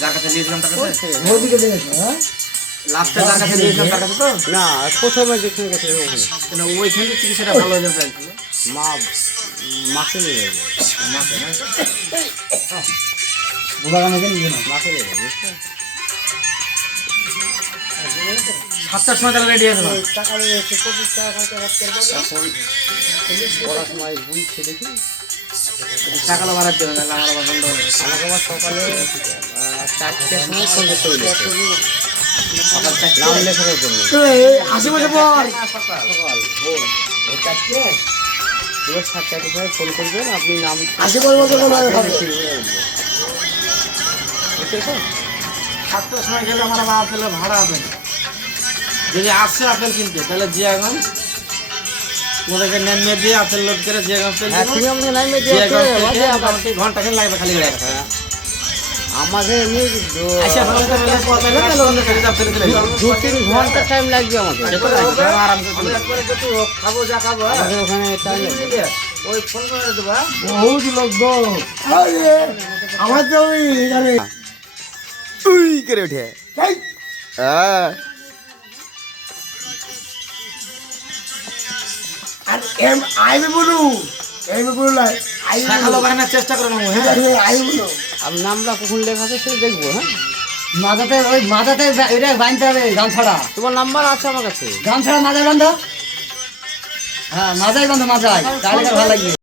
যার কাছে দিয়েছিলাম তার কাছে ওদিকে দেখেছো হ্যাঁ লাস্টে যার কাছে দিয়েছিলাম তার কাছে তো না প্রথমে যেখানে গেছে ওখানে কেন ওইখানে চিকিৎসাটা ভালো হয়ে যাবে মা মাকে নিয়ে যাবো মাকে না বুড়াগানাকে নিয়ে না মাকে নিয়ে যাবো বুঝছো 7টার সময় তাহলে রেডি আছে টাকা রয়েছে 25 টাকা খরচা করতে এখন পড়ার সময় বুঝ দেখি টাকাটা বাড়াতে হবে না আমার আবার বন্ধ হবে আমাকে আবার সকালে 4টার সময় ফোন করতে হলো সকাল 4টা নাম লেখানোর জন্য আসি বসে পড় সকাল ভোর 4টে এবার 7টার সময় ফোন করবেন আপনি নাম আসি বলবো তো বলা হবে বুঝতে 7টার সময় গেলে আমার আবার আপেলের ভাড়া হবে না যদি আসছে আপেল কিনতে তাহলে জিয়াগঞ্জ ওদেরকে নেমে দিয়ে আপেল লোড করে জিয়াগঞ্জ চলে হ্যাঁ যাবো তুমি আমাকে নামে দিয়ে ঘন্টা খান লাগবে খালি গাড়ি আসা আমাদের এমনি আচ্ছা ভালো তো বলে পথে না তাহলে অন্য কাজে যাবে চলে যাবে 2-3 ঘন্টা টাইম লাগবে আমাদের আরাম করে চলে যাবে খাবো যা খাবো আমাদের ওখানে টাইম লাগবে ওই ফোন করে দেবা বহুত লোক গো আরে আমার তো ওই এখানে উই করে ওঠে এই হ্যাঁ আর এম আইবে বলু এমে বলু না আই খালো বানানোর চেষ্টা করো মামু হ্যাঁ আই বলু আর নামটা কখন লেখা আছে সেটা দেখবো হ্যাঁ মাথাতে এটা বাঁধতে হবে গামছাড়া তোমার নাম্বার আছে আমার কাছে গামছাড়া মাথায় বাঁধো হ্যাঁ মাথায় বাঁধো মাথায় তাহলে ভালো লাগবে